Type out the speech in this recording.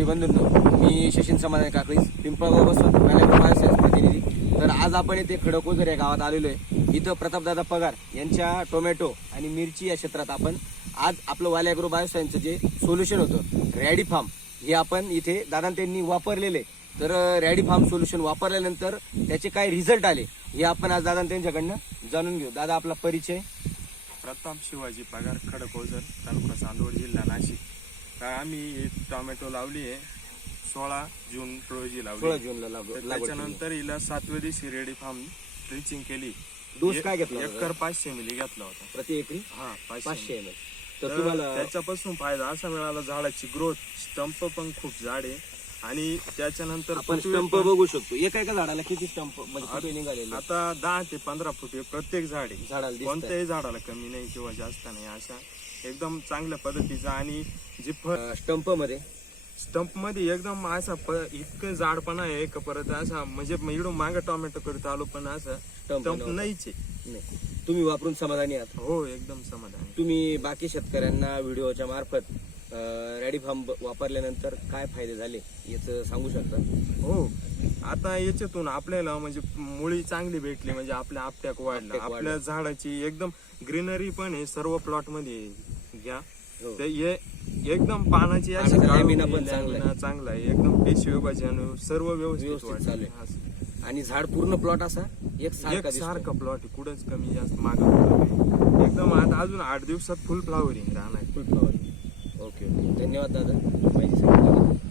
शेतकरी बंधूंनो मी शशीन समाधान काकळी पिंपळगाव बसून महाराष्ट्र प्रतिनिधी. तर आज आपण इथे खडकोजर या गावात आलेलो आहे. इथं प्रतापदादा पगार यांच्या टोमॅटो आणि मिरची या क्षेत्रात आपण आज आपलं वाल्याग्रो बायोसायन्सचं जे सोल्युशन होतं रॅडी फार्म हे आपण इथे दादा त्यांनी वापरलेले. तर रॅडी फार्म सोल्युशन वापरल्यानंतर त्याचे काय रिझल्ट आले हे आपण आज दादा त्यांच्याकडनं जाणून घेऊ. दादा आपला परिचय? प्रताप शिवाजी पगार खडकोजर तालुका चांदवड जिल्हा तर आम्ही टोमॅटो लावली आहे सोळा जून रोजी सोळा लावली जूनला लागू. त्याच्यानंतर हिला सातव्या दिवशी रेडी फार्म ट्रिचिंग केली. डोस काय घेतला होता? एकर पाचशे मिली घेतला होता. प्रति एकरी? हा पाचशे पाचशे एम तर तर तुम्हाला त्याच्यापासून फायदा असा मिळाला झाडाची ग्रोथ स्टंप पण खूप जाड आहे. आणि त्याच्यानंतर आपण स्टंप पण- बघू शकतो. एका एका झाडाला किती स्टंप म्हणजे निघालेले आता दहा ते पंधरा फुट हे प्रत्येक झाड आहे. झाडाला दिसतंय. कोणत्याही झाडाला कमी नाही किंवा जास्त नाही अशा एकदम चांगल्या पद्धतीचा आणि जी फळ स्टंपमध्ये? स्टंपमध्ये एकदम असा प- इतकं जाडपणा आहे का परत असा म्हणजे इकडून मागे टोमॅटो करत आलो पण असं Stump स्टंप नव्हता. नाहीच आहे. नाही. तुम्ही वापरून समाधानी आहात? हो एकदम समाधान. तुम्ही बाकी शेतकऱ्यांना व्हिडिओच्या मार्फत रॅडी फार्म वापरल्यानंतर काय फायदे झाले याच सांगू शकता? हो. आता याच्यातून आपल्याला म्हणजे मुळी चांगली भेटली म्हणजे आपल्या आपट्याक वाढला. आपल्या झाडाची एकदम ग्रीनरी पण आहे सर्व प्लॉटमध्ये घ्या. हो. तर हे एकदम पानाची अशी चांगला आहे. एकदम पेशी विभाजन सर्व व्यवस्थित. चालू. आणि झाड पूर्ण प्लॉट असा? एक सारखा प्लॉट कुठंच कमी जास्त मागा एकदम आता अजून आठ दिवसात फुल फ्लावरिंग राहणार. Full flower okay okay. धन्यवाद दादा. माहिती सांगितलं.